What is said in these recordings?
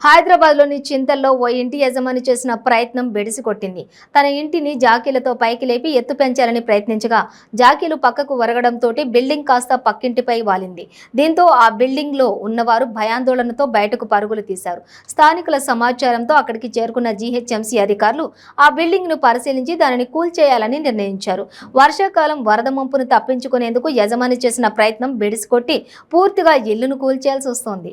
హైదరాబాద్లోని చింతల్లో ఓ ఇంటి యజమాని చేసిన ప్రయత్నం బెడిసికొట్టింది. తన ఇంటిని జాకీలతో పైకి లేపి ఎత్తు పెంచాలని ప్రయత్నించగా జాకీలు పక్కకు వరగడంతో బిల్డింగ్ కాస్త పక్కింటిపై వాలింది. దీంతో ఆ బిల్డింగ్లో ఉన్నవారు భయాందోళనతో బయటకు పరుగులు తీశారు. స్థానికుల సమాచారంతో అక్కడికి చేరుకున్న జీహెచ్ఎంసీ అధికారులు ఆ బిల్డింగ్ను పరిశీలించి దానిని కూల్చేయాలని నిర్ణయించారు. వర్షాకాలం వరద ముంపును తప్పించుకునేందుకు యజమాని చేసిన ప్రయత్నం బెడిసికొట్టి పూర్తిగా ఇల్లును కూల్చేయాల్సి వస్తోంది.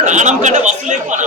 ప్రాణం కంటే వస్తువు లేకపోనా